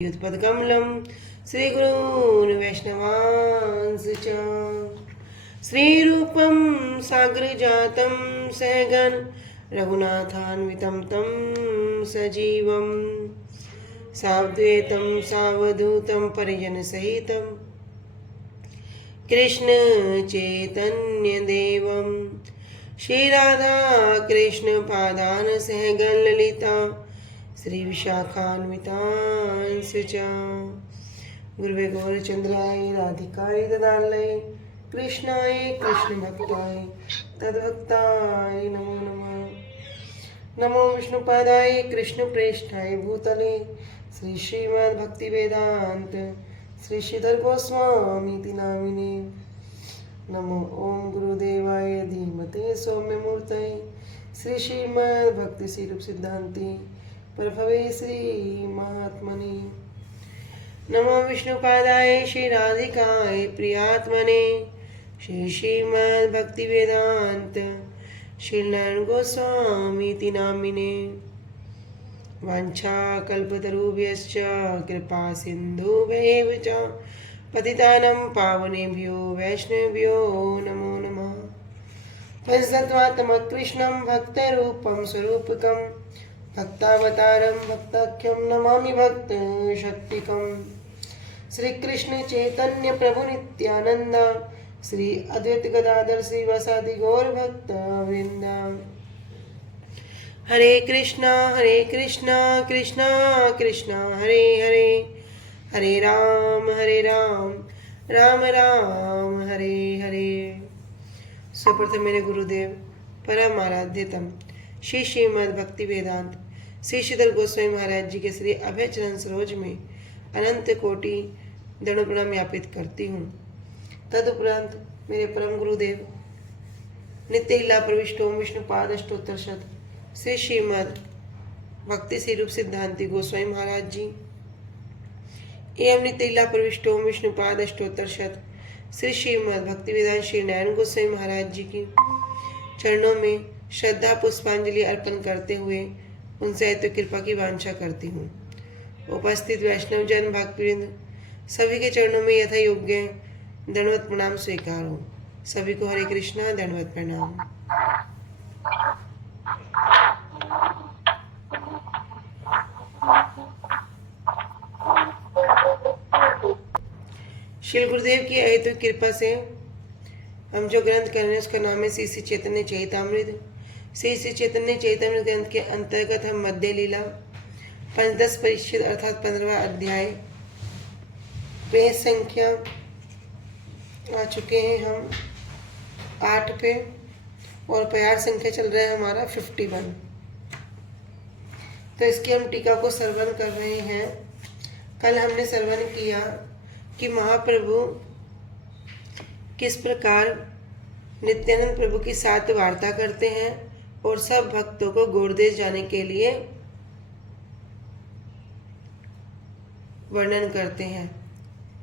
युत्पदकमलं श्रीगुरून् वैष्णवांश्च च श्रीरूपं साग्रजातं सहगण रघुनाथान्वितं तं सजीवं साद्वैतं सावधूतं परिजनसहितं कृष्णचैतन्यदेवं श्रीराधाकृष्णपादान् सहगण ललिता श्री विशाखान्वितांश्च च गुरुवे गौरचंद्राय राधिकाय तदालय कृष्णाय कृष्णभक्ताय तद्भक्ताय नमो नमः। नमो विष्णुपादाय कृष्णप्रेष्ठाय भूतले श्री श्रीमद्भक्तिवेदांत श्री श्रीधर गोस्वामीति नामिने। नमो ओम गुरुदेवाय धीमते सौम्यमूर्तये श्री श्रीमद्भक्ति रूप सिद्धांति प्रभवे श्री महात्मने। नमो विष्णुपादाय श्री राधिकाय प्रियात्मने श्री श्रीमद् भक्ति वेदांत श्रीनारायण गोस्वामीति नामिने। वाञ्छा कल्पतरुभ्यश्च कृपा सिन्धुभ्यैव च पतितानं पावनेभ्यो वैष्णवेभ्यो नमो नमः। पंचतत्त्वात्मकं कृष्णं भक्तरूपं स्वरूपकं भक्तावतारं भक्ताख्यं नमामि भक्त शक्तिकं। श्री कृष्ण चैतन्य प्रभु नित्यानंद श्री अद्वैत गदाधर श्रीवासादि गौर भक्त वृंद। हरे कृष्णा कृष्णा कृष्णा हरे हरे, हरे राम राम राम हरे हरे। सर्वप्रथम मेरे गुरुदेव परम आराध्यतम श्री श्रीमद् भक्ति वेदांत श्री श्रीधर गोस्वामी महाराज जी के श्री अभय चरण सरोज में अनंत कोटि दंड प्रणाम ज्ञापित करती हूँ। तदुपरांत मेरे परम गुरुदेव नित्य लीला प्रविष्ट ओम विष्णुपाद अष्टोत्तर शत श्री श्रीमद् भक्ति श्री रूप सिद्धांति गोस्वामी महाराज जी एवं नित्य लीला प्रविष्ट ओम विष्णुपाद अष्टोत्तर शत श्री श्रीमद् भक्ति वेदांत श्री नारायण गोस्वामी महाराज जी की चरणों में श्रद्धा पुष्पांजलि अर्पण करते हुए उनसे तो कृपा की वांछा करती हूँ। उपस्थित वैष्णव जन भक्तवृंद सभी के चरणों में यथा योग्य दंडवत प्रणाम स्वीकार हो। सभी को हरे कृष्णा दंडवत प्रणाम। श्री गुरुदेव की अहेतुक कृपा से हम जो ग्रंथ कर रहे हैं उसका नाम है श्री श्री चैतन्य चैतामृत। श्री श्री चैतन्य चैतामृत ग्रंथ के अंतर्गत हम मध्य लीला पंचदश परिच्छेद अर्थात 15वां अध्याय पेज संख्या आ चुके हैं हम 8 पे और प्रयास संख्या चल रहा है हमारा 51। तो इसकी हम टीका को श्रवण कर रहे हैं। कल हमने श्रवण किया कि महाप्रभु किस प्रकार नित्यानंद प्रभु की साथ वार्ता करते हैं और सब भक्तों को गौड़देश जाने के लिए वर्णन करते हैं।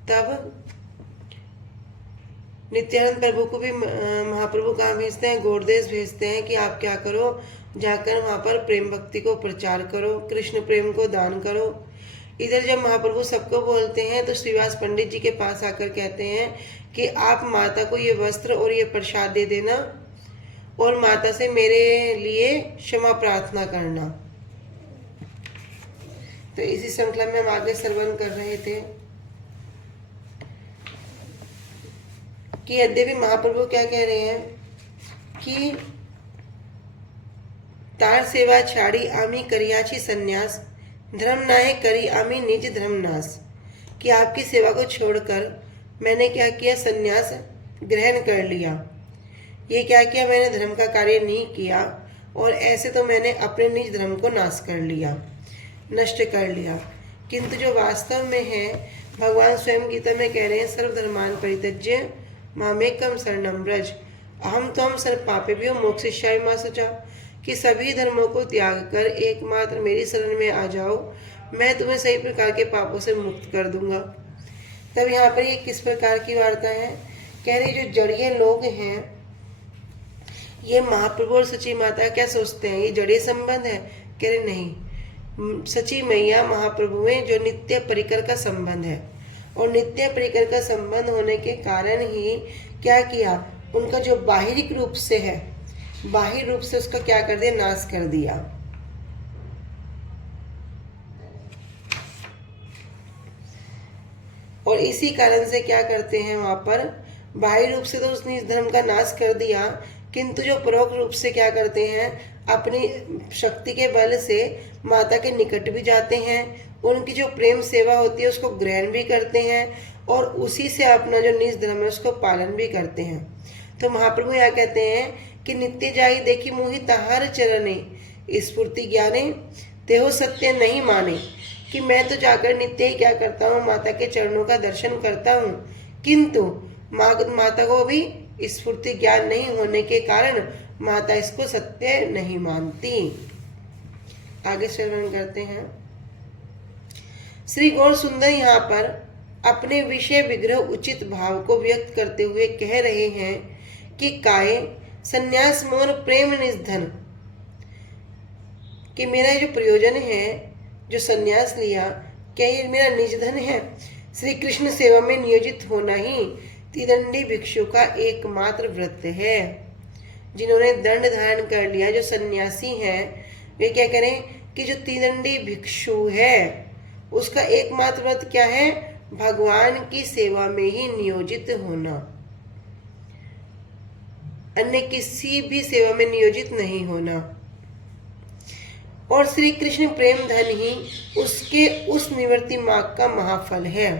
तब नित्यानंद प्रभु को भी महाप्रभु कहाँ भेजते हैं? गौड़देश भेजते हैं कि आप क्या करो, जाकर वहाँ पर प्रेम भक्ति को प्रचार करो, कृष्ण प्रेम को दान करो। इधर जब महाप्रभु सबको बोलते हैं तो श्रीवास पंडित जी के पास आकर कहते हैं कि आप माता को ये वस्त्र और ये प्रसाद दे देना और माता से मेरे लिए क्षमा प्रार्थना करना। तो इसी श्रृंखला में हम आगे श्रवण कर रहे थे कि यद्यपि महाप्रभु क्या कह रहे हैं कि तार सेवा छाड़ी आमी करियाची संन्यास धर्म नाहे करी आमी निज धर्म नाश। कि आपकी सेवा को छोड़कर मैंने क्या किया? संन्यास ग्रहण कर लिया। ये क्या किया? मैंने धर्म का कार्य नहीं किया और ऐसे तो मैंने अपने निज धर्म को नाश कर लिया, नष्ट कर लिया। किंतु जो वास्तव में है, भगवान स्वयं गीता में कह रहे हैं सर्वधर्मान परित्यज्य मामेकम शरणं व्रज अहम त्वं सर्व पापेभ्यो मोक्षयिष्यामि मा शुचा। कि सभी धर्मों को त्याग कर एकमात्र मेरी शरण में आ जाओ, मैं तुम्हें सही प्रकार के पापों से मुक्त कर दूंगा। तब यहाँ पर ये किस प्रकार की वार्ता है? कह रही जो जड़ीय लोग हैं ये महाप्रभु और सची माता क्या सोचते हैं? ये जड़ीय संबंध है? कह रहे नहीं, सची मैया महाप्रभु में जो नित्य परिकर का संबंध है, और नित्य परिकर का संबंध होने के कारण ही क्या किया, उनका जो बाहिरिक रूप से है, बाहिर रूप से उसका क्या कर दिया, नाश कर दिया। और इसी कारण से क्या करते हैं, वहां पर बाह्य रूप से तो उस निज धर्म का नाश कर दिया, किंतु जो परोक्ष रूप से क्या करते हैं, अपनी शक्ति के बल से माता के निकट भी जाते हैं, उनकी जो प्रेम सेवा होती है उसको ग्रहण भी करते हैं, और उसी से अपना जो निज धर्म है उसको पालन भी करते हैं। तो महाप्रभु यहाँ कहते हैं कि नित्य जाई देखी मोहि तहार चरणे, स्फूर्ति ज्ञाने तेहो सत्य नहीं माने, कि मैं तो जाकर नित्य ही क्या करता हूँ, माता के चरणों का दर्शन करता हूँ, किंतु माता को भी स्फूर्ति ज्ञान नहीं होने के कारण माता इसको सत्य नहीं मानती। आगे श्रवण करते हैं। श्री गौर सुंदर यहाँ पर अपने विषय विग्रह उचित भाव को व्यक्त करते हुए कह रहे हैं कि काय संन्यास मोर प्रेम निधन, कि मेरा जो प्रयोजन है, जो संन्यास लिया, क्या ये मेरा निज धन है। श्री कृष्ण सेवा में नियोजित होना ही त्रिदंडी भिक्षु का एकमात्र व्रत है। जिन्होंने दंड धारण कर लिया, जो सन्यासी हैं, वे क्या करें कि जो त्रिदंडी भिक्षु है उसका एकमात्र व्रत क्या है, भगवान की सेवा में ही नियोजित होना, अन्य किसी भी सेवा में नियोजित नहीं होना। और श्री कृष्ण प्रेम धन ही उसके उस निवृत्ति मार्ग का महाफल है।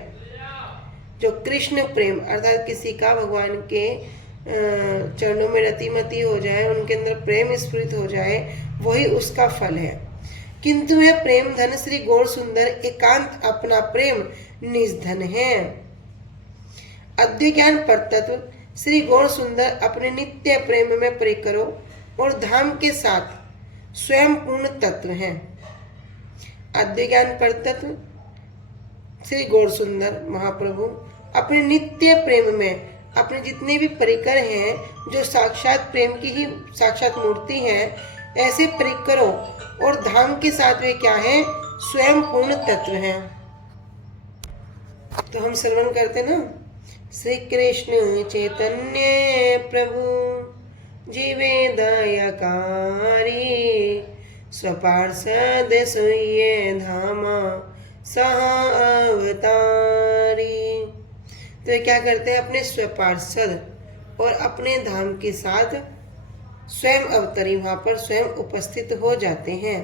जो कृष्ण प्रेम अर्थात किसी का भगवान के चरणों में रतिमती हो जाए, उनके अंदर प्रेम स्फुरित हो जाए, वही उसका फल है। किंतु वह प्रेम धन श्री गौर सुंदर एकांत अपना प्रेम निज धन है। अद्वैत ज्ञान पर तत्व श्री गौर सुंदर अपने नित्य प्रेम में परिकरो और धाम के साथ स्वयं पूर्ण तत्व हैं। अद्वैत ज्ञान पर तत्व श्री गौर सुंदर महाप्रभु अपने नित्य प्रेम में अपने जितने भी परिकर हैं, जो साक्षात प्रेम की ही साक्षात मूर्ति हैं, ऐसे परिकरों और धाम के साथ वे क्या हैं, स्वयं पूर्ण तत्व हैं। तो हम श्रवण करते ना। श्री कृष्ण चैतन्य प्रभु जीवे दयाकारी, स्वपार्षद सोइए धामा सहा अवतारी। तो ये क्या करते हैं, अपने स्वपार्षद और अपने धाम के साथ स्वयं अवतरी वहाँ पर स्वयं उपस्थित हो जाते हैं।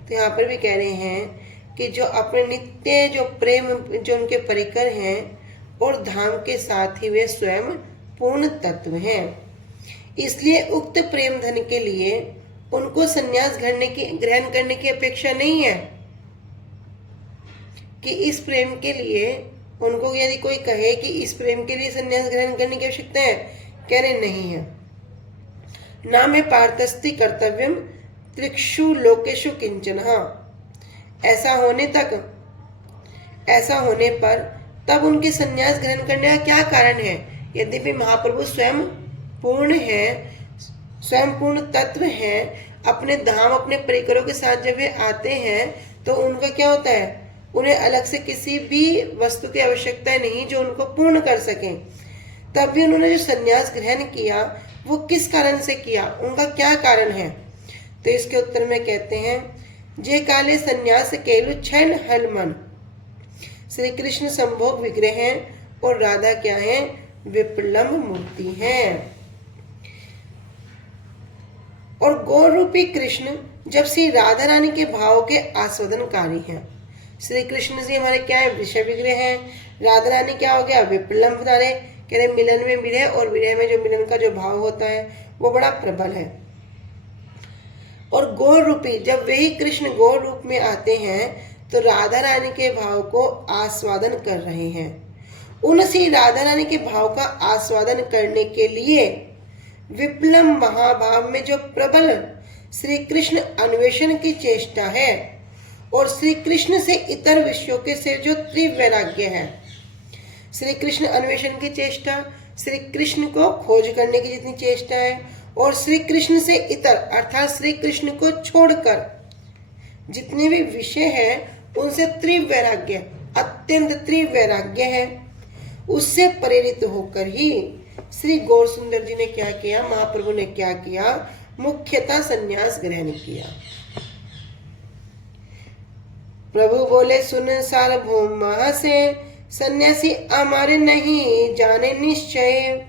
तो यहाँ पर भी कह रहे हैं कि जो अपने नित्य जो प्रेम जो उनके परिकर हैं और धाम के साथ ही वे स्वयं पूर्ण तत्व हैं। इसलिए उक्त प्रेम धन के लिए उनको संन्यास ग्रहण करने की अपेक्षा नहीं है, कि इस प्रेम के लिए उनको यदि कोई कहे कि इस प्रेम के लिए संन्यास ग्रहण करने की आवश्यकता है, कह रहे नहीं है। ना में पार्थस्ति कर्तव्यम त्रिक्षु लोकेशु किंचन। ऐसा होने पर तब उनके संन्यास ग्रहण करने का क्या कारण है। यद्यपि महाप्रभु स्वयं पूर्ण है, स्वयं पूर्ण तत्व है, अपने धाम अपने परिकरों के साथ जब वे आते हैं तो उनका क्या होता है, उन्हें अलग से किसी भी वस्तु की आवश्यकता नहीं जो उनको पूर्ण कर सके। तब भी उन्होंने जो संन्यास ग्रहण किया वो किस कारण से किया, उनका क्या कारण है। तो इसके उत्तर में कहते हैं, जे काले संन्यास केलु क्षण हल मन। श्री कृष्ण संभोग विग्रह हैं और राधा क्या है, विप्लम्ब मूर्ति हैं। और गौर रूपी कृष्ण जब श्री राधा रानी के भाव के आस्वादनकारी हैं। श्री कृष्ण जी हमारे क्या है, विषय विग्रह हैं। राधा रानी क्या हो गया, विप्लम्ब धारे, कह रहे मिलन में विरह, और विरह में जो मिलन का जो भाव होता है वो बड़ा प्रबल है। और गौर रूपी जब वही कृष्ण गौर रूप में आते हैं तो राधा रानी के भाव को आस्वादन कर रहे हैं। उन श्री राधा रानी के भाव का आस्वादन करने के लिए विप्लम्ब महाभाव में जो प्रबल श्री कृष्ण अन्वेषण की चेष्टा है, और श्री कृष्ण से इतर विषयों के से जो त्रिवैराग्य है। श्री कृष्ण अन्वेषण की चेष्टा, श्री कृष्ण को खोज करने की जितनी चेष्टा है, और श्री कृष्ण से इतर अर्थात श्री कृष्ण को छोड़कर जितने भी विषय हैं उनसे तीव्र वैराग्य, अत्यंत तीव्र वैराग्य है। उससे प्रेरित होकर ही श्री गौर सुंदर जी ने क्या किया, महाप्रभु ने क्या किया, मुख्यतः संन्यास ग्रहण किया। प्रभु बोले सुन सार्वभौम से, सन्यासी हमारे नहीं जाने निश्चय।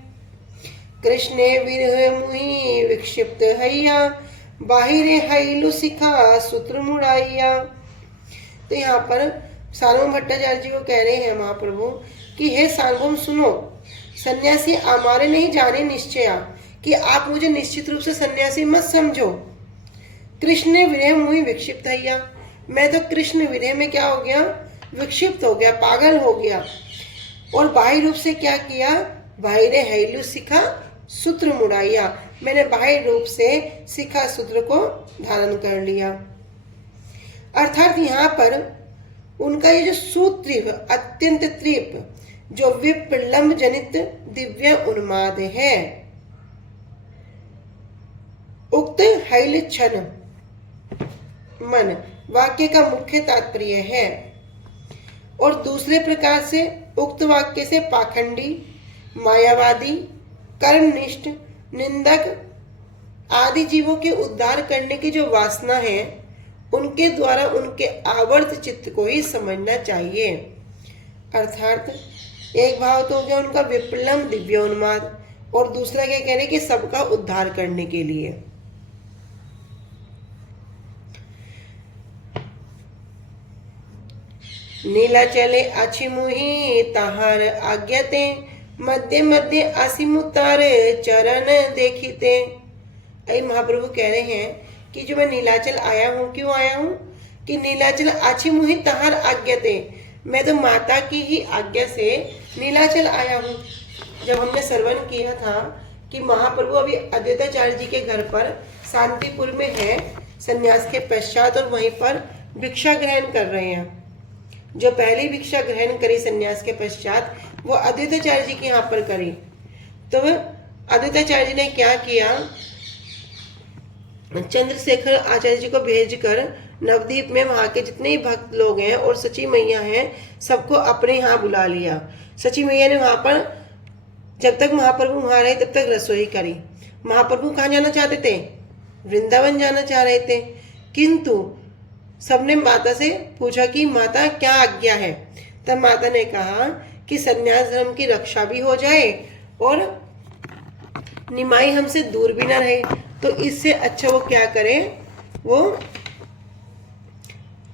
कृष्णे विरह मुहि विक्षिप्त हैया, बाहिरे हैलु सिखा सूत्र मुड़ाइया। तो यहाँ पर सार्वभौम भट्टाचार्य जी को कह रहे हैं महाप्रभु कि हे सार्वभौम सुनो, सन्यासी हमारे नहीं जाने निश्चय, कि आप मुझे निश्चित रूप से सन्यासी मत समझो। कृष्ण विरह मुहि विक्षिप्त हैया, मैं तो कृष्ण विरह में क्या हो गया, विक्षिप्त हो गया, पागल हो गया। और बाह्य रूप से क्या किया, बाहिरे हैलु सिखा सूत्र मुड़ाइया, मैंने बाह्य रूप से सिखा सूत्र को धारण कर लिया। अर्थात यहाँ पर उनका ये जो सूत्र अत्यंत तीव्र, जो विप्रलंब जनित दिव्य उन्माद है, उक्त हैल क्षण मन वाक्य का मुख्य तात्पर्य है। और दूसरे प्रकार से उक्त वाक्य से पाखंडी, मायावादी, कर्मनिष्ठ, निंदक आदि जीवों के उद्धार करने की जो वासना है, उनके द्वारा उनके आवर्त चित्त को ही समझना चाहिए। अर्थात एक भाव तो हो गया उनका विप्रलंब दिव्योन्माद, और दूसरा क्या कह रहे हैं कि सबका उद्धार करने के लिए। नीलाचले अच्छी मुहि ताहार आज्ञते, मध्य मध्य आसिमुतार चरण देखिते। ऐ महाप्रभु कह रहे हैं कि जो मैं नीलाचल आया हूँ, क्यों आया हूँ, कि नीलाचल अच्छी मुहि ताहार आज्ञते, मैं तो माता की ही आज्ञा से नीलाचल आया हूँ। जब हमने श्रवण किया था कि महाप्रभु अभी अद्वैताचार्य जी के घर पर शांतिपुर में है संन्यास के पश्चात, और वहीं पर भिक्षा ग्रहण कर रहे हैं। जो पहली भिक्षा ग्रहण करी संन्यास के पश्चात, वो अद्वैताचार्य जी के यहाँ पर करी। तो अद्वैताचार्य जी ने क्या किया, चंद्रशेखर आचार्य जी को भेजकर नवद्वीप में वहाँ के जितने ही भक्त लोग हैं और सची मैया हैं, सबको अपने यहाँ बुला लिया। सची मैया ने वहाँ पर जब तक महाप्रभु वहाँ रहे तब तक रसोई करी। महाप्रभु कहाँ जाना चाहते थे, वृंदावन जाना चाह रहे थे, किंतु सबने माता से पूछा कि माता क्या आज्ञा है। तब माता ने कहा कि संन्यास धर्म की रक्षा भी हो जाए और निमाई हमसे दूर भी ना रहे, तो इससे अच्छा वो क्या करे, वो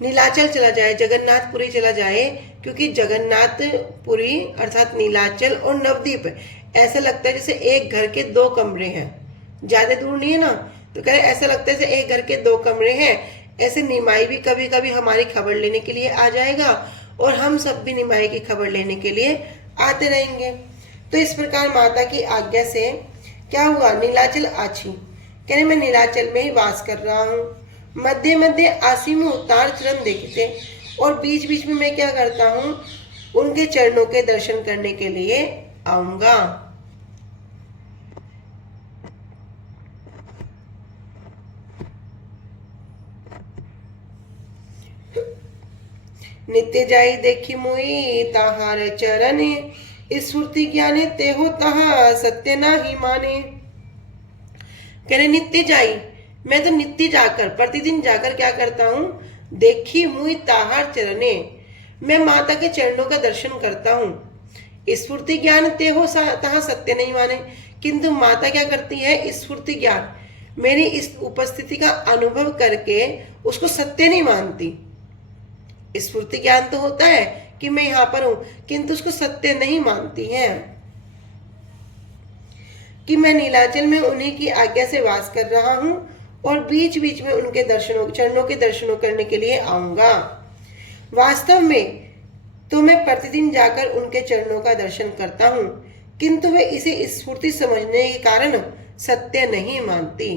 नीलाचल चला जाए, जगन्नाथपुरी चला जाए। क्योंकि जगन्नाथपुरी अर्थात नीलाचल और नवद्वीप ऐसा लगता है जैसे एक घर के दो कमरे हैं, ज्यादा दूर नहीं है ना। तो कह रहे ऐसा लगता है जैसे एक घर के दो कमरे हैं। ऐसे निमाई भी कभी कभी हमारी खबर लेने के लिए आ जाएगा और हम सब भी निमाई की खबर लेने के लिए आते रहेंगे। तो इस प्रकार माता की आज्ञा से क्या हुआ, नीलाचल आछी, कह रहे मैं नीलाचल में ही वास कर रहा हूँ। मध्य मध्य आसी में उतार चरण देखते, और बीच बीच में मैं क्या करता हूँ, उनके चरणों के दर्शन करने के लिए आऊंगा। नित्य जाई देखी मुई ताहार चरणे, स्फूर्ति ज्ञाने ते हो तहा सत्य ना ही माने। कह रहे नित्य जाई, मैं तो नित्य जाकर प्रतिदिन जाकर क्या करता हूँ, देखी मुई ताहार चरणे, मैं माता के चरणों का दर्शन करता हूँ। स्फूर्ति ज्ञान ते हो तहा सत्य नहीं माने, किंतु माता क्या करती है, स्फूर्ति ज्ञान मेरी इस उपस्थिति का अनुभव करके उसको सत्य नहीं मानती। स्फूर्ति ज्ञान तो होता है कि मैं यहाँ पर हूं, किंतु उसको सत्य नहीं मानती है कि मैं नीलाचल में उन्हीं की आज्ञा से वास कर रहा हूं और बीच बीच में उनके दर्शनों चरणों के दर्शनों करने के लिए आऊंगा। वास्तव में तो मैं प्रतिदिन जाकर उनके चरणों का दर्शन करता हूं, किंतु वे इसे स्फूर्ति समझने के कारण सत्य नहीं मानती।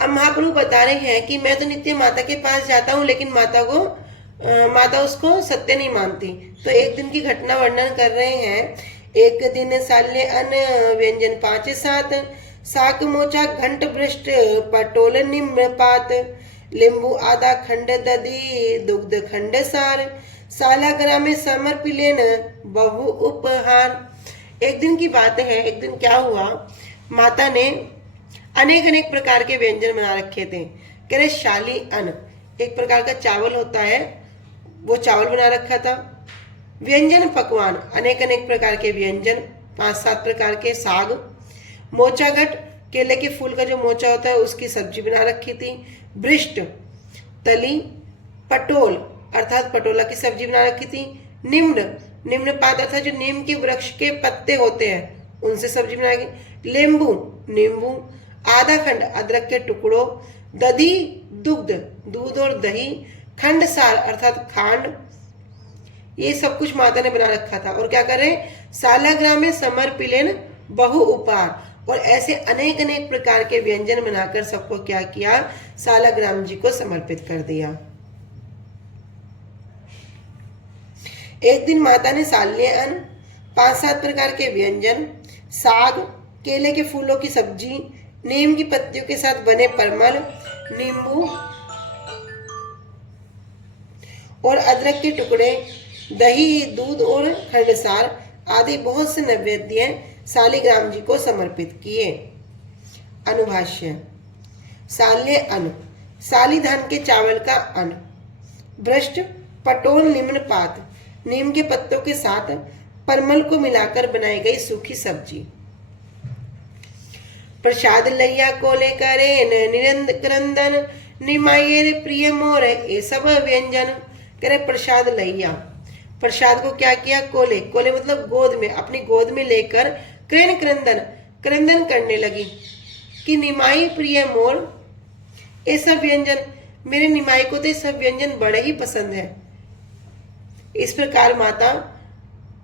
अब महाप्रभु बता रहे हैं कि मैं तो नित्य माता के पास जाता हूँ, लेकिन माता उसको सत्य नहीं मानती। तो एक दिन की घटना वर्णन कर रहे हैं। एक दिन साल्य अन्न व्यंजन 5 7 साक मोचा घंट भ्रष्ट पटोल निम्न पात, लींबू आधा खंड दधी दुग्ध खंड सार, सालाग्रामे समर्पिलेन बहु उपहार। एक दिन की बात है, एक दिन क्या हुआ, माता ने अनेक अनेक प्रकार के व्यंजन बना रखे थे। कह रहे शाली अन्न, एक प्रकार का चावल होता है, वो चावल बना रखा था। व्यंजन पकवान, अनेक अनेक प्रकार के व्यंजन, 5-7 प्रकार के साग। मोचाघट, केले के फूल का जो मोचा होता है उसकी सब्जी बना रखी थी। भ्रिष्ट, तली। पटोल अर्थात पटोला की सब्जी बना रखी थी। निम्न, निम्न पात अर्थात जो नीम के वृक्ष के पत्ते होते हैं उनसे सब्जी बना रखी। नींबू, नींबू। आधा खंड, अदरक के टुकड़ों। दधी, दुग्ध, दूध और दही। खंड सार अर्थात खांड। ये सब कुछ माता ने बना रखा था। और क्या कर रहे हैं, सालाग्रामे समर्पिलेन बहु उपहार, और ऐसे अनेक अनेक प्रकार के व्यंजन बनाकर सबको क्या किया, सालाग्राम जी को समर्पित कर दिया। एक दिन माता ने साल्य अन्न, 5-7 प्रकार के व्यंजन, साग, केले के फूलों की सब्जी, नीम की पत्तियों के साथ बने परमल, नींबू और अदरक के टुकड़े, दही, दूध और खंडसार आदि बहुत से नैवेद्य सालिग्राम जी को समर्पित किए। अनुभाष्य। साल्य अन्न, साली धान के चावल का अन्न। भ्रष्ट, पटोल निम्न पात, नीम के पत्तों के साथ परमल को मिलाकर बनाई गई सूखी सब्जी। प्रसाद लैया कोले करे निरंद क्रंदन, निमायर प्रिय मोर ये सब व्यंजन। करे प्रसाद लैया, प्रसाद को क्या किया, कोले, कोले मतलब गोद में, अपनी गोद में लेकर क्रेन क्रंदन, क्रंदन करने लगी कि निमाई प्रिय मोर ये सब व्यंजन, मेरे निमाई को तो ये सब व्यंजन बड़े ही पसंद है। इस प्रकार माता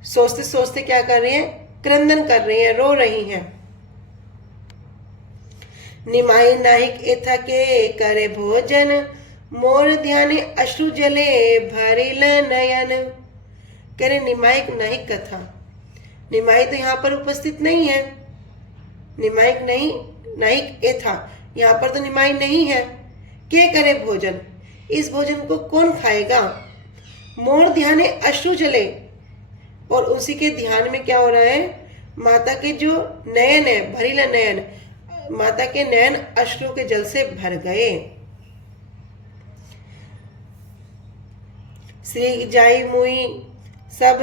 सोचते सोचते क्या कर रही है, क्रंदन कर रही है, रो रही है। निमाई नाहिक एथा के करे भोजन, मोर ध्याने अश्रु जले भरिल नयन। कह रहे निमाइक नाहिक कथा, निमाई तो यहाँ पर उपस्थित नहीं है, निमाइक नहीं, नाहिक एथा, यहाँ पर तो निमाई नहीं है। के करे भोजन, इस भोजन को कौन खाएगा। मोर ध्याने अश्रु जले, और उसी के ध्यान में क्या हो रहा है, माता के जो नयन है, भरिल नयन, माता के नयन अश्रु के जल से भर गए। श्री जाई मुई सब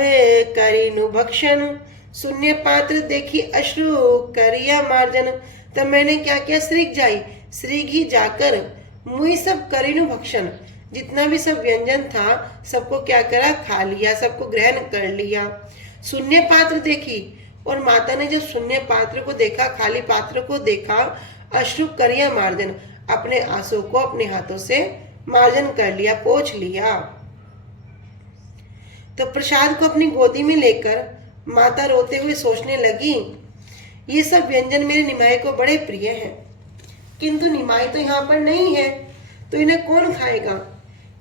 करीनु भक्षण, शून्य पात्र देखी अश्रु करिया मार्जन। तब मैंने क्या किया, श्रीक जाई, श्रीक ही जाकर, मुई सब करीनु भक्षण, जितना भी सब व्यंजन था सबको क्या करा, खा लिया, सबको ग्रहण कर लिया। शून्य पात्र देखी, और माता ने जब शून्य पात्र को देखा, खाली पात्र को देखा, अश्रु करिया मार्जन, अपने आंसू को अपने हाथों से मार्जन कर लिया, पोंछ लिया। तो प्रसाद को अपनी गोदी में लेकर माता रोते हुए सोचने लगी, ये सब व्यंजन मेरे निमाई को बड़े प्रिय हैं, किंतु निमाई तो यहाँ पर नहीं है, तो इन्हें कौन खाएगा।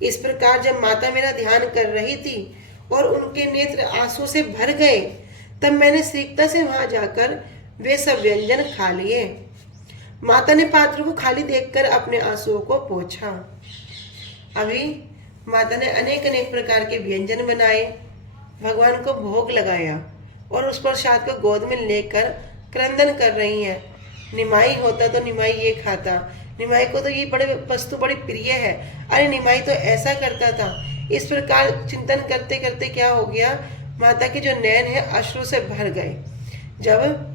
इस प्रकार जब माता मेरा ध्यान कर रही थी और उनके नेत्र आंसू से भर गए, तब मैंने शीघ्रता से वहां जाकर वे सब व्यंजन खा लिए। माता ने पात्र को खाली देखकर अपने आंसुओं को पोंछा। अभी माता ने अनेक अनेक प्रकार के व्यंजन बनाए, भगवान को भोग लगाया, और उस प्रसाद को गोद में लेकर क्रंदन कर रही हैं। निमाई होता तो निमाई ये खाता, निमाई को तो ये बड़े वस्तु बड़ी प्रिय है, अरे निमाई तो ऐसा करता था। इस प्रकार चिंतन करते करते क्या हो गया, माता के जो नयन है अश्रु से भर गए। जब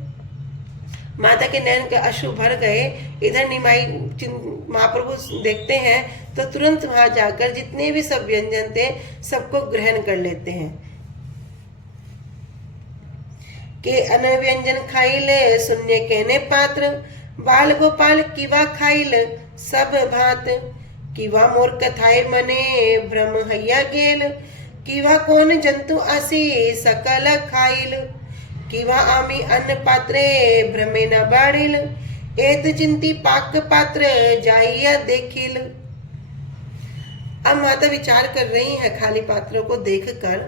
माता के नयन के अश्रु भर गए, इधर निमाई महाप्रभु देखते हैं तो तुरंत वहां जाकर जितने भी सब व्यंजन थे सबको ग्रहण कर लेते हैं। के अन व्यंजन खाइल शून्य कहने पात्र, बाल गोपाल किवा खाइल सब भात। किवा मोर कथाए मने भ्रम हैया गेल, किवा कौन जंतु आसी सकल खाइल। किवा आमी अन्न पात्रे भ्रमे न बाढ़िल, एत चिंती पाक पात्र जाइया देखिल। अब माता विचार कर रही है खाली पात्रों को देखकर।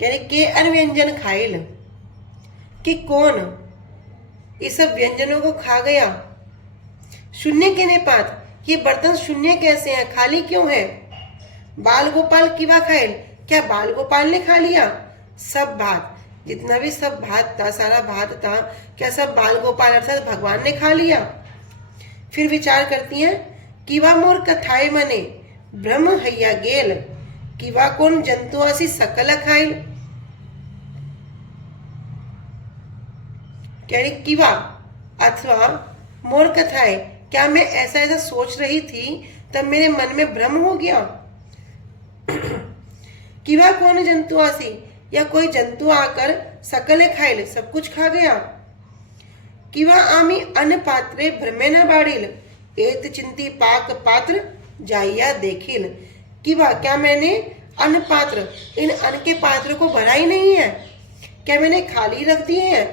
कह रहे के अन व्यंजन खाइल, कि कौन ये सब व्यंजनों को खा गया। शून्य के ने पात, ये बर्तन शून्य कैसे हैं, खाली क्यों है। बाल गोपाल किवा खाइल, क्या बाल गोपाल ने खा लिया। सब भात, जितना भी सब भात था, सारा भात था, क्या सब बाल गोपाल अर्थात भगवान ने खा लिया। फिर विचार करती हैं, किवा मोर कथाए मने ब्रह्म हैया गेल, किवा कौन जंतु आसी सकल खाइल। कह रही किवा अथवा मोर कथाए, क्या मैं ऐसा ऐसा सोच रही थी तब मेरे मन में भ्रम हो गया। किवा कौन जंतु आसी, या कोई जंतु आकर सकल खाइल सब कुछ खा गया। किवा आमी अन्न पात्रे भ्रमे न बाड़िल, एत चिंती पाक पात्र जाइया देखिल। किवा क्या मैंने अन्न पात्र, इन अन्न के पात्र को भरा ही नहीं है, क्या मैंने खाली रख दिए हैं।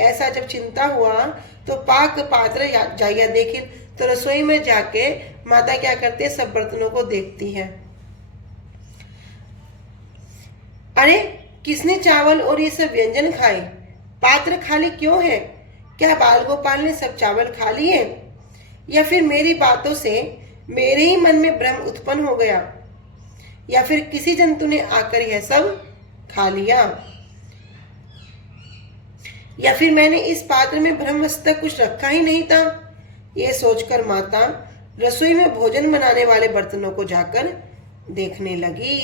ऐसा जब चिंता हुआ तो पाक पात्र जाइया देखिल, तो रसोई में जाके माता क्या करती है, सब बर्तनों को देखती है। अरे किसने चावल और ये सब व्यंजन खाए, पात्र खाली क्यों है। क्या बाल गोपाल ने सब चावल खा लिए, या फिर मेरी बातों से मेरे ही मन में भ्रम उत्पन्न हो गया, या फिर किसी जंतु ने आकर यह सब खा लिया, या फिर मैंने इस पात्र में ब्रह्मस्तक कुछ रखा ही नहीं था। यह सोचकर माता रसोई में भोजन बनाने वाले बर्तनों को जाकर देखने लगी।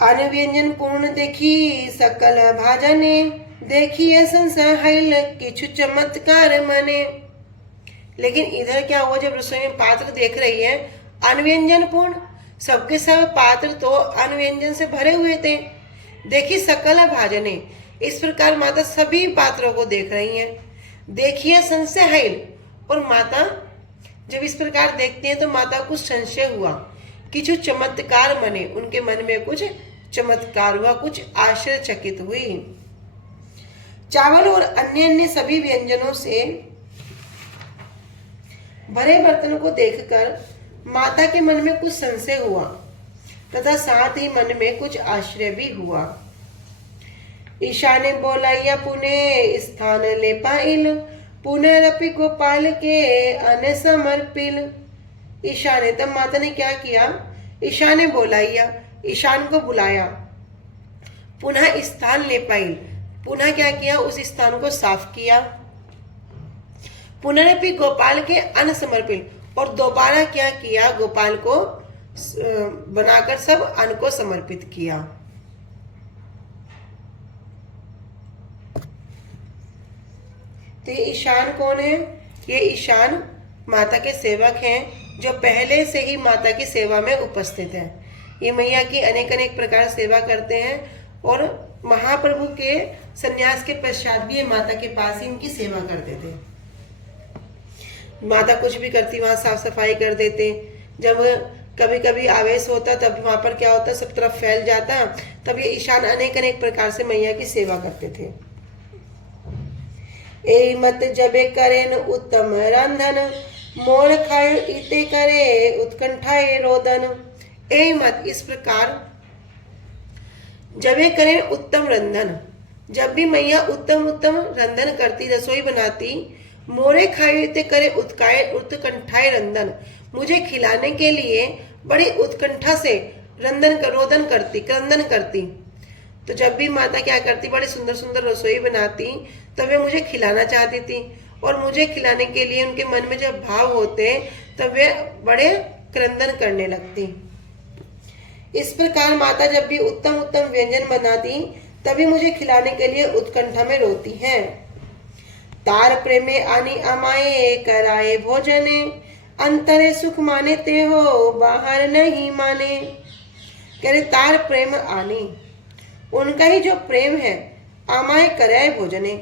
अन्न व्यंजन पूर्ण देखी सकल भाजने, देखिए संसाहिल किछु चमत्कार मने। लेकिन इधर क्या हुआ, जब रसोई में पात्र देख रही है अन्न व्यंजन पूर्ण, सबके सब पात्र तो अन्न व्यंजन से भरे हुए थे। देखी सकल भाजने, इस प्रकार माता सभी पात्रों को देख रही हैं। देखिए संशय, और माता जब इस प्रकार देखती है तो माता को कुछ संशय हुआ, किछु चमत्कार मने, उनके मन में कुछ चमत्कार हुआ, कुछ आश्चर्यचकित हुई। चावल और अन्य अन्य सभी व्यंजनों से भरे बर्तनों को देखकर माता के मन में कुछ संशय हुआ तथा साथ ही मन में कुछ आश्चर्य भी हुआ। ईशा ने बोला, या पुणे स्थान ले पाइल, पुनरपि गोपाल के अन समर्पिल। ईशा ने, तब माता ने क्या किया, ईशा ने बोलाइया, ईशान को बुलाया, पुनः स्थान ले पाइल, पुनः क्या किया, उस स्थान को साफ किया। पुनरपि गोपाल के अन्न समर्पिल, और दोबारा क्या किया, गोपाल को बनाकर सब अन्न को समर्पित किया। तो ये ईशान कौन है, ये ईशान माता के सेवक हैं जो पहले से ही माता की सेवा में उपस्थित हैं। ये मैया की अनेक अनेक प्रकार सेवा करते हैं और महाप्रभु के संन्यास के पश्चात भी ये माता के पास ही उनकी सेवा करते थे। माता कुछ भी करती वहाँ साफ सफाई कर देते। जब कभी कभी आवेश होता तब वहाँ पर क्या होता, सब तरफ फैल जाता, तब ये ईशान अनेक अनेक प्रकार से मैया की सेवा करते थे। ए मत जबे करेन उत्तम रंधन, मोर खाए इते करे उत्कंठाए रोदन। ए मत, इस प्रकार जबे करें उत्तम रंधन, जब भी मैया उत्तम उत्तम रंधन करती, रसोई बनाती, मोरे खाए करे उत्कंठाए रंधन, मुझे खिलाने के लिए बड़ी उत्कंठा से रोदन करती, क्रंदन करती। तो जब भी माता क्या करती, बड़ी सुंदर सुंदर रसोई बनाती, तब वे मुझे खिलाना चाहती थी, और मुझे खिलाने के लिए उनके मन में जब भाव होते तब वे बड़े क्रंदन करने लगती। इस प्रकार माता जब भी उत्तम उत्तम व्यंजन बनाती तभी मुझे खिलाने के लिए उत्कंठा में रोती हैं। तार प्रेमे आनी अमाए कराए भोजने, अंतरे सुख माने ते हो बाहर नहीं माने। कह रहे तार प्रेम आनी, उनका ही जो प्रेम है, आमाए कराए भोजने,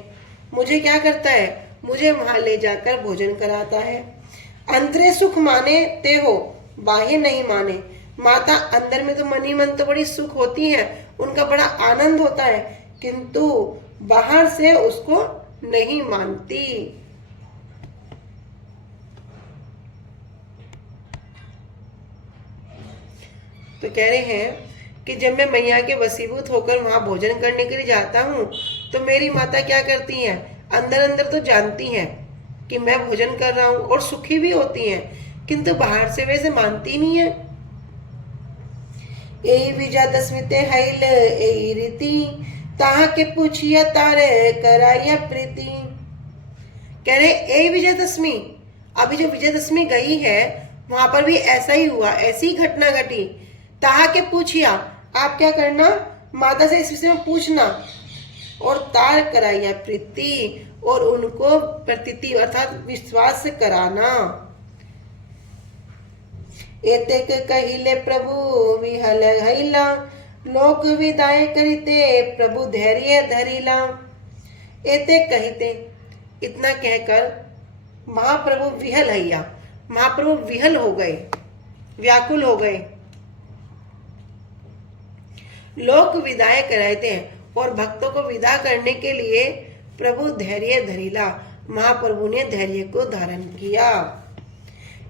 मुझे क्या करता है, मुझे वहां ले जाकर भोजन कराता है। अंतरे सुख माने ते हो, बाह्य नहीं माने। माता अंदर में तो मन ही मन तो बड़ी सुख होती है, उनका बड़ा आनंद होता है, किंतु बाहर से उसको नहीं मानती। तो कह रहे हैं कि जब मैं मैया के वसीभूत होकर वहां भोजन करने के लिए जाता हूँ तो मेरी माता क्या करती हैं, अंदर अंदर तो जानती हैं कि मैं भोजन कर रहा हूँ और सुखी भी होती हैं, किंतु बाहर से वैसे मानती नहीं है। ए विजयादशमी ते हैल ए रीति ताहा के पूछिया तारे कराया प्रीति। कह रहे ए विजयादशमी, अभी जो विजयादशमी गई है वहां पर भी ऐसा ही हुआ, ऐसी घटना घटी। ताहा के पूछिया, आप क्या करना, माता से इस विषय में पूछना, और तार कराया प्रीति, और उनको प्रतीति अर्थात विश्वास कराना। एतेक कहिले प्रभु विहल हैला लोक विदाय करिते प्रभु धैर्य धरिला। एते कहते, इतना कहकर महाप्रभु विहल हैया, महाप्रभु विहल हो गए, व्याकुल हो गए। लोक विदाय कराते हैं, और भक्तों को विदा करने के लिए प्रभु धैर्य धरिला, महाप्रभु ने धैर्य को धारण किया।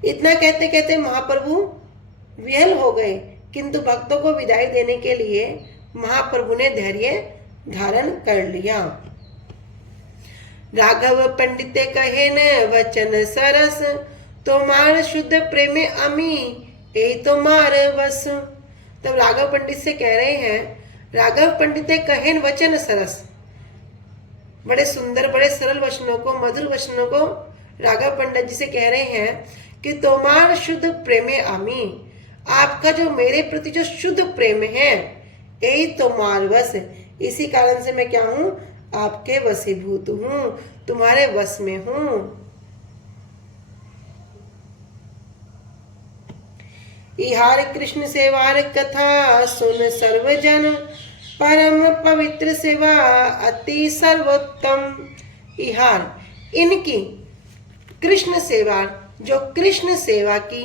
इतना कहते कहते महाप्रभु विहल हो गए, किंतु भक्तों को विदाई देने के लिए महाप्रभु ने धैर्य धारण कर लिया। राघव पंडिते कहे न वचन सरस, तोमार शुद्ध प्रेमे अमी ए तोमार बस। तब राघव पंडित से कह रहे हैं, राघव पंडिते कहे न वचन सरस, बड़े सुंदर बड़े सरल वचनों को, मधुर वचनों को राघव पंडित जी से कह रहे हैं कि तोमार शुद्ध प्रेमे आमी, आपका जो मेरे प्रति जो शुद्ध प्रेम है, यही तोमार वश, इसी कारण से मैं क्या हूं, आपके वशीभूत हूं, तुम्हारे वश में हूं। इहार कृष्ण सेवार कथा सुन सर्वजन, परम पवित्र सेवा अति सर्वोत्तम। इहार, इनकी कृष्ण सेवा, जो कृष्ण सेवा की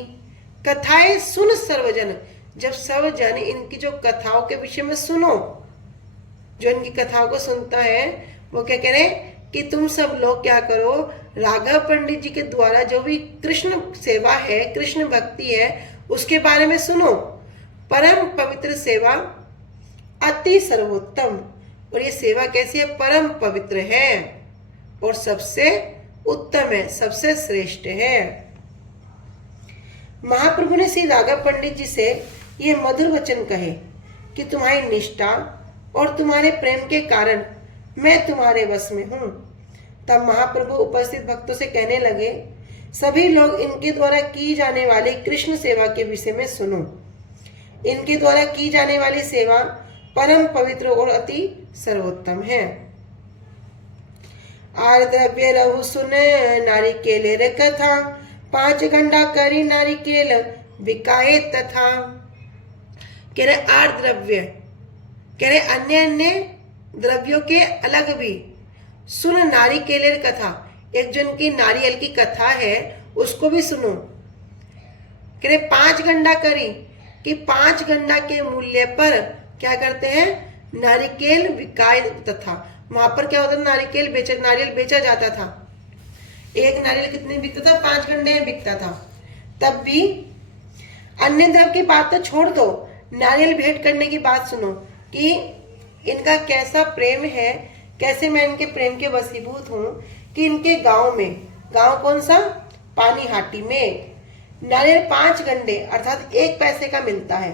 कथाएं सुन सर्वजन, जब सब जन इनकी जो कथाओं के विषय में सुनो, जो इनकी कथाओं को सुनता है वो क्या कह रहे कि तुम सब लोग क्या करो, राघव पंडित जी के द्वारा जो भी कृष्ण सेवा है, कृष्ण भक्ति है, उसके बारे में सुनो। परम पवित्र सेवा अति सर्वोत्तम, और ये सेवा कैसी है, परम पवित्र है और सबसे उत्तम है, सबसे श्रेष्ठ है। महाप्रभु ने श्री राघव पंडित जी से ये मधुर वचन कहे कि तुम्हारी निष्ठा और तुम्हारे प्रेम के कारण मैं तुम्हारे वश में हूं। तब महाप्रभु उपस्थित भक्तों से कहने लगे, सभी लोग इनके द्वारा की जाने वाली कृष्ण सेवा के विषय में सुनो। इनके द्वारा की जाने वाली सेवा परम पवित्र और अति सर्वोत्तम है। आर्द्रव्य रहु सुन नारिकेल रे कथा, 5 गंडा करी नारिकेल बिकाए तथा। कह रहे आर्द्रव्य, कह रहे अन्य अन्य द्रव्यों के अलग भी सुन नारिकेल कथा, एक जो इनकी नारियल की कथा है उसको भी सुनो। कह रहे 5 गंडा करी, कि 5 गंडा के मूल्य पर क्या करते हैं, नारिकेल बिकाए तथा। वहां पर क्या होता था, नारियल बेचा जाता था। एक नारियल कितने बिकता था, 5 गंडे में बिकता था। तब भी अन्य द्रव्य की बात तो छोड़ दो, नारियल भेंट करने की बात सुनो कि इनका कैसा प्रेम है, कैसे मैं इनके प्रेम के वशीभूत हूं कि इनके गांव में, गांव कौन सा, पानीहाटी में नारियल 5 गंडे अर्थात 1 पैसे का मिलता है,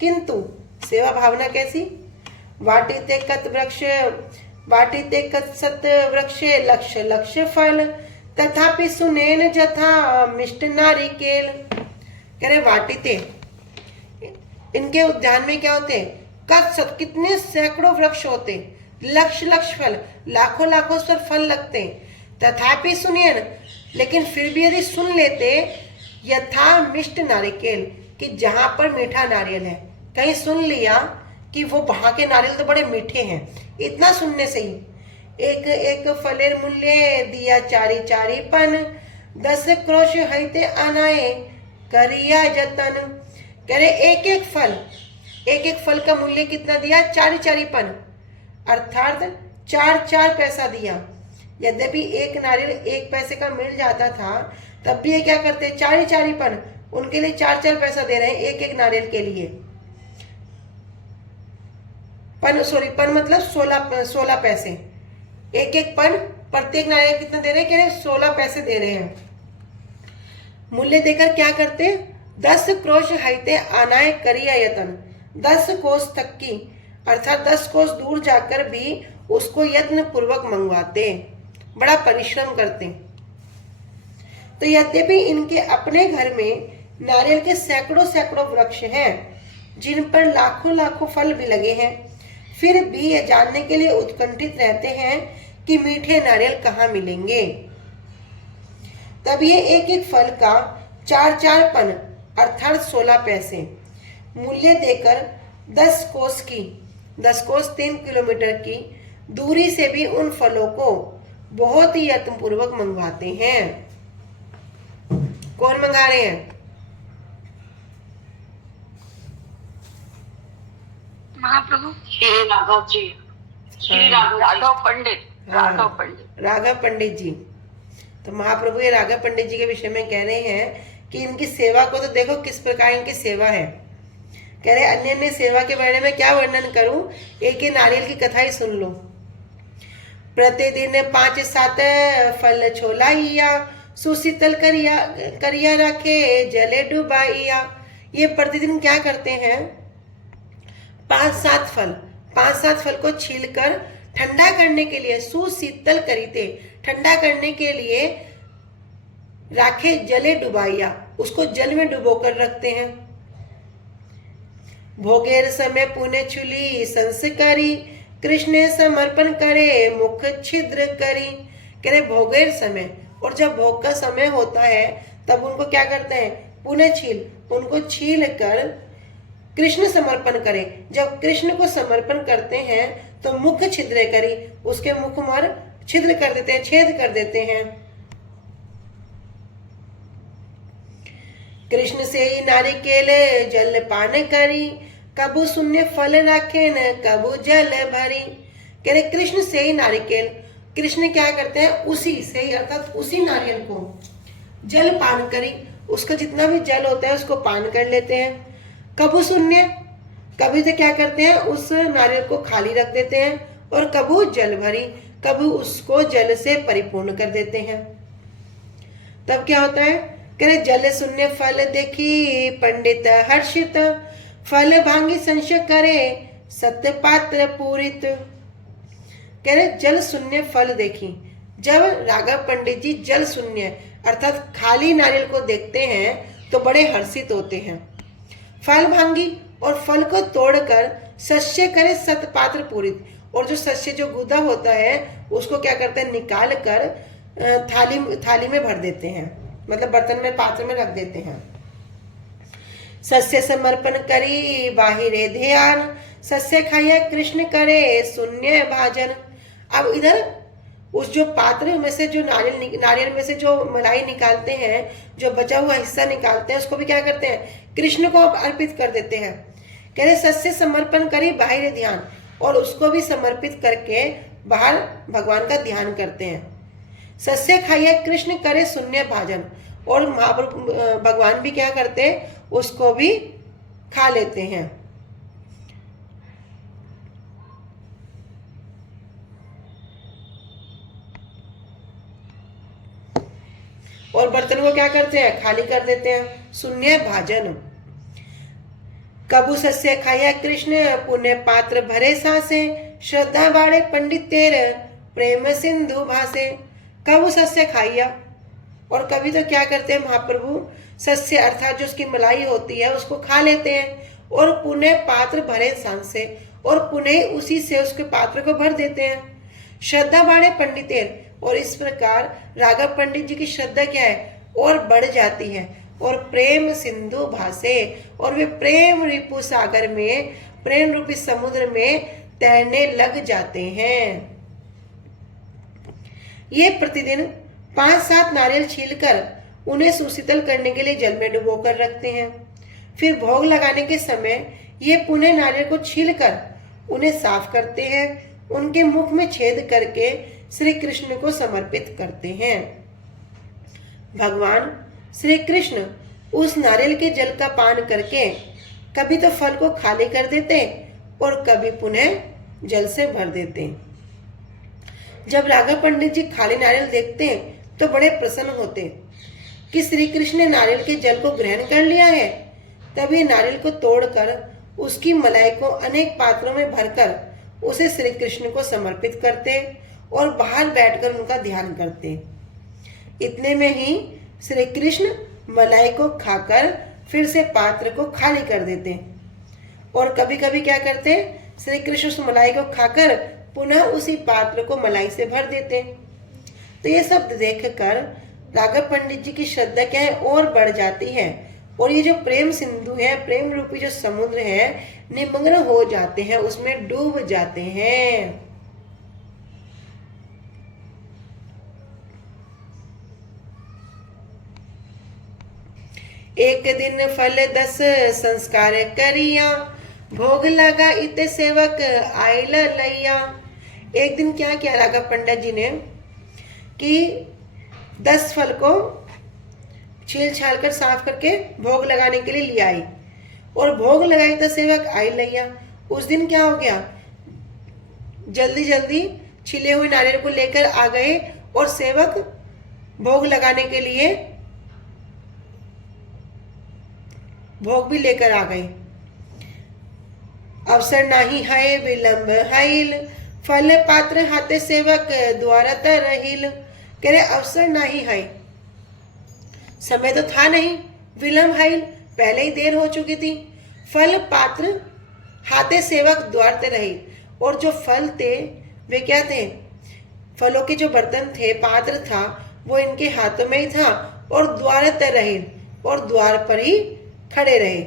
किंतु सेवा भावना कैसी, वाटिते कत वृक्ष वाटिते कत सत वृक्ष लक्ष लक्ष फल, तथापि सुनेन जथा मिष्ट नारिकेल। कह रहे वाटिते, इनके उद्यान में क्या होते, कत सत, कितने सैकड़ों वृक्ष होते, लक्ष लक्ष फल, लाखों लाखों पर फल लगते, तथापि सुनिए, लेकिन फिर भी यदि सुन लेते, यथा मिष्ट नारिकेल, कि जहां पर मीठा नारियल है, कहीं सुन लिया कि वो वहां के नारियल तो बड़े मीठे हैं, इतना सुनने से ही एक एक फलेर मूल्य दिया चारी चारी पन, 10 क्रोश हईते अनाए करिया जतन। कह रहे एक एक फल का मूल्य कितना दिया, 4 पन, अर्थात 4 पैसा दिया। यद्यपि एक नारियल 1 पैसे का मिल जाता था, तब भी ये क्या करते हैं, चारी चारी पन, उनके लिए 4-4 पैसा दे रहे हैं एक एक नारियल के लिए। पन मतलब 16 पैसे, एक एक पन प्रत्येक नारियल कितना दे रहे हैं, कह रहे 16 पैसे दे रहे हैं। मूल्य देकर क्या करते, 10 क्रोश हाइते आनाय करिया यतन, 10 कोस तक की अर्थात 10 कोस दूर जाकर भी उसको यत्न पूर्वक मंगवाते, बड़ा परिश्रम करते। तो यद्यपि इनके अपने घर में नारियल के सैकड़ों सैकड़ों वृक्ष हैं, जिन पर लाखों लाखों फल भी लगे हैं, फिर भी ये जानने के लिए उत्कंठित रहते हैं कि मीठे नारियल कहाँ मिलेंगे। तब ये एक एक फल का 4-4 पन अर्थात 16 पैसे मूल्य देकर 10 कोस 3 किलोमीटर की दूरी से भी उन फलों को बहुत ही यत्नपूर्वक मंगवाते हैं। कौन मंगा रहे हैं? महाप्रभु श्री राघव जी, श्री राघव पंडित, राघव पंडित जी। तो महाप्रभु ये राघव पंडित जी के विषय में कह रहे हैं कि इनकी सेवा को तो देखो किस प्रकार इनकी सेवा है। कह रहे अन्य अन्य सेवा के बारे में क्या वर्णन करूं, एक ही नारियल की कथा ही सुन लो। प्रतिदिन 5-7 फल छोलाइया, सुशीतल करिया रखे जले डुबाइया। ये प्रतिदिन क्या करते हैं, 5-7 फल को छीलकर ठंडा करने के लिए, सुशीतल करीते ठंडा करने के लिए, राखे जले डुबाइया उसको जल में डुबो कर रखते हैं। भोगेर समय पुण्य छुली संस्कारी, कृष्ण समर्पण करे मुख छिद्र करी। कह रहे भोगेर समय, और जब भोग का समय होता है तब उनको क्या करते हैं, उनको छील कर कृष्ण समर्पण करे। जब कृष्ण को समर्पण करते हैं तो मुख छिद्र करी, उसके मुख पर छिद्र कर देते हैं, छेद कर देते हैं। कृष्ण से ही नारिकेल जल पान करी, कबू शून्य फल रखे न कबू जल भरी। कह रहे कृष्ण से ही नारिकेल, कृष्ण क्या करते हैं, उसी से ही अर्थात उसी नारियल को जल पान करी, उसका जितना भी जल होता है उसको पान कर लेते हैं। कबू शून्य, कभी तो क्या करते हैं उस नारियल को खाली रख देते हैं, और कबू जल भरी, कभी उसको जल से परिपूर्ण कर देते हैं। तब क्या होता है, कह रहे जल शून्य फल देखी पंडित हर्षित, फल भांगी संशय करे सत्य पात्र पूरित। कह रहे जल शून्य फल देखी, जब राघव पंडित जी जल शून्य अर्थात खाली नारियल को देखते हैं तो बड़े हर्षित होते हैं। फल भांगी, और फल को तोड़कर सस्य करे सतपात्र पूरित, और जो सस्य जो गुदा होता है उसको क्या करते हैं, निकाल कर थाली में भर देते हैं, मतलब बर्तन में पात्र में रख देते हैं। सस्य समर्पण करी बाहिरे ध्यान, सस्य खाया कृष्ण करे शून्य भाजन। अब इधर उस जो पात्र में से जो नारियल में से जो मलाई निकालते हैं, जो बचा हुआ हिस्सा निकालते हैं, उसको भी क्या करते हैं, कृष्ण को अर्पित कर देते हैं। कह रहे सस्य समर्पण करी बाहिर ध्यान, और उसको भी समर्पित करके बाहर भगवान का ध्यान करते हैं। सस्य खाइए कृष्ण करे शून्य भाजन, और भगवान भी क्या करते हैं, उसको भी खा लेते हैं। और बर्तन को क्या करते हैं, खाली कर देते हैं, शून्य भाजन। कबू सस्य खाया कृष्ण पुण्य पात्र भरे सांसे, श्रद्धा बाड़े पंडित तेर प्रेम सिंधु भासे। कबू सस्य खाइया, और कभी तो क्या करते हैं महाप्रभु, सस्य अर्थात जो उसकी मलाई होती है उसको खा लेते हैं, और पुण्य पात्र भरे सांसे, और पुनः उसी से उसके पात्र को भर देते हैं। श्रद्धा बाड़े पंडितेर, और इस प्रकार राघव पंडित जी की श्रद्धा क्या है, और बढ़ जाती है, और प्रेम सिंधु भासे, और वे प्रेम रिपु सागर में, प्रेम रूपी समुद्र में तैरने लग जाते हैं। ये प्रतिदिन 5-7 नारियल छीलकर उन्हें सुशीतल करने के लिए जल में डुबोकर रखते हैं। फिर भोग लगाने के समय ये पुनः नारियल को छीलकर उन्हें साफ करते हैं, उनके मुख में छेद करके श्री कृष्ण को समर्पित करते हैं। भगवान श्री कृष्ण उस नारियल के जल का पान करके कभी तो फल को खाली कर देते और कभी पुनः जल से भर देते। जब राघव पंडित जी खाली नारियल देखते तो बड़े प्रसन्न होते कि श्री कृष्ण ने नारियल के जल को ग्रहण कर लिया है। तभी नारियल को तोड़कर उसकी मलाई को अनेक पात्रों में भरकर उसे श्री कृष्ण को समर्पित करते और बाहर बैठकर उनका ध्यान करते। इतने में ही श्री कृष्ण मलाई को खाकर फिर से पात्र को खाली कर देते और कभी कभी क्या करते, श्री कृष्ण उस मलाई को खाकर पुनः उसी पात्र को मलाई से भर देते। तो ये सब देखकर राघव पंडित जी की श्रद्धा क्या है और बढ़ जाती है और ये जो प्रेम सिंधु है, प्रेम रूपी जो समुद्र है, निमग्न हो जाते हैं, उसमें डूब जाते हैं। एक दिन फल 10 संस्कार करिया, भोग लगा इत सेवक आइल लैया। एक दिन क्या किया राघव पंडित जी ने कि 10 फल को छील छाल कर साफ करके भोग लगाने के लिए ले आई और भोग लगाई तो सेवक आई लैया। उस दिन क्या हो गया, जल्दी जल्दी छिले हुए नारियल को लेकर आ गए और सेवक भोग लगाने के लिए भोग भी लेकर आ गए। अवसर नाही है विलंब हाइल, फल पात्र हाथे सेवक द्वारा तरहिल। कह रहे अवसर नहीं है, समय तो था नहीं, विलंब हाइल पहले ही देर हो चुकी थी। फल पात्र हाथे सेवक द्वार तरहिल, और जो फल थे वे क्या थे, फलों के जो बर्तन थे, पात्र था, वो इनके हाथों में ही था और द्वार तरहिल, और द्वार पर ही खड़े रहे।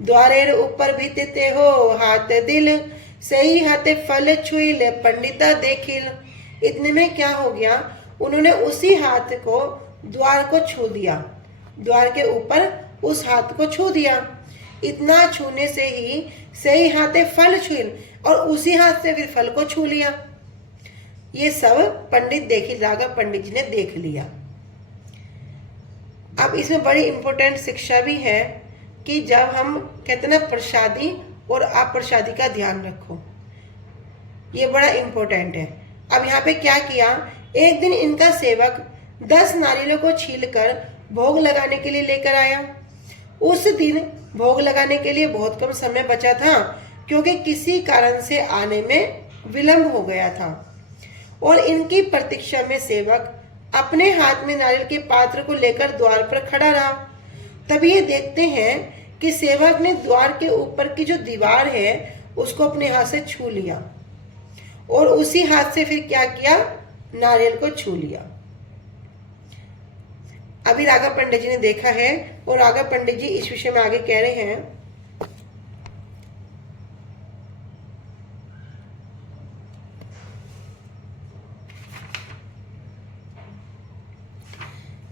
द्वारेर ऊपर भी ते हो हाथ दिल, सही हाथे फल छुईल पंडिता देखिल। इतने में क्या हो गया, उन्होंने उसी हाथ को द्वार को छू दिया, द्वार के ऊपर उस हाथ को छू दिया। इतना छूने से ही सही हाथे फल छुईल, और उसी हाथ से फिर फल को छू लिया। ये सब पंडित देखिल, राघव पंडित जी ने देख लिया। अब इसमें बड़ी इंपॉर्टेंट शिक्षा भी है कि जब हम कहते ना प्रसादी और अप्रसादी का ध्यान रखो, ये बड़ा इंपॉर्टेंट है। अब यहाँ पे क्या किया, एक दिन इनका सेवक 10 नारियलों को छीलकर भोग लगाने के लिए लेकर आया। उस दिन भोग लगाने के लिए बहुत कम समय बचा था, क्योंकि किसी कारण से आने में विलंब हो गया था, और इनकी प्रतीक्षा में सेवक अपने हाथ में नारियल के पात्र को लेकर द्वार पर खड़ा रहा। तभी ये देखते हैं कि सेवक ने द्वार के ऊपर की जो दीवार है उसको अपने हाथ से छू लिया, और उसी हाथ से फिर क्या किया, नारियल को छू लिया। अभी राघव पंडित जी ने देखा है, और राघव पंडित जी इस विषय में आगे कह रहे हैं,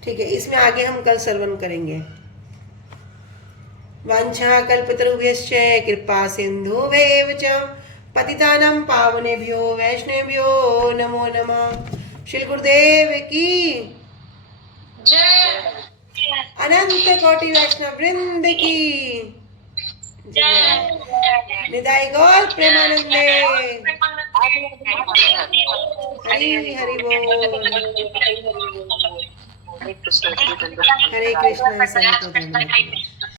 ठीक है, इसमें आगे हम कल श्रवण करेंगे। वांछा कल्पतरुभ्यश्च कृपा सिन्धुभ्येव च पतितानां पावनेभ्यो वैष्णवेभ्यो नमो नमः। श्री गुरुदेव की जय। अनंत कोटि वैष्णव वृंद की जय। निदाई गौर प्रेमानंदे। हरि हरि बोल। हरे कृष्ण। संतो धन्यवाद।